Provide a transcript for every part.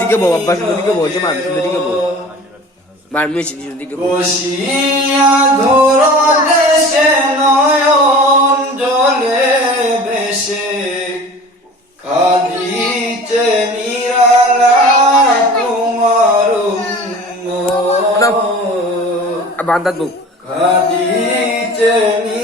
দিকে বউ আব্বা সুন্দর দিকে বউ জমা সুন্দর দিকে বউ বার মেয়েছি সুন্দর দিকে বসিয়া ধরো দেশে নয়ন জলে বেশে কাঁদিছে নিরালা তোমার বান্দাত বউ খাদি চেনি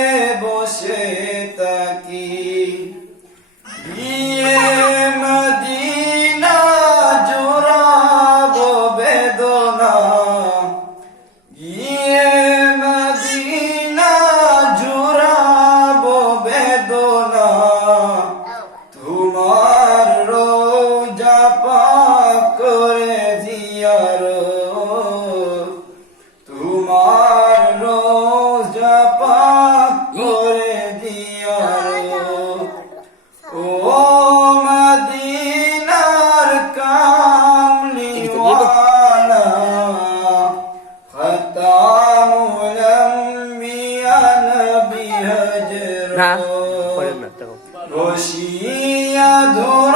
তোমার রোজা পাক করে দিয়ার ও মদিনার কামলিওয়ালা খতামুল আম্বিয়া নবী হজরত রশিয়া ধর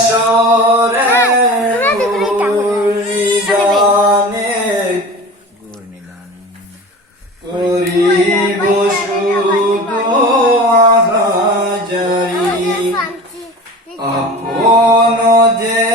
যে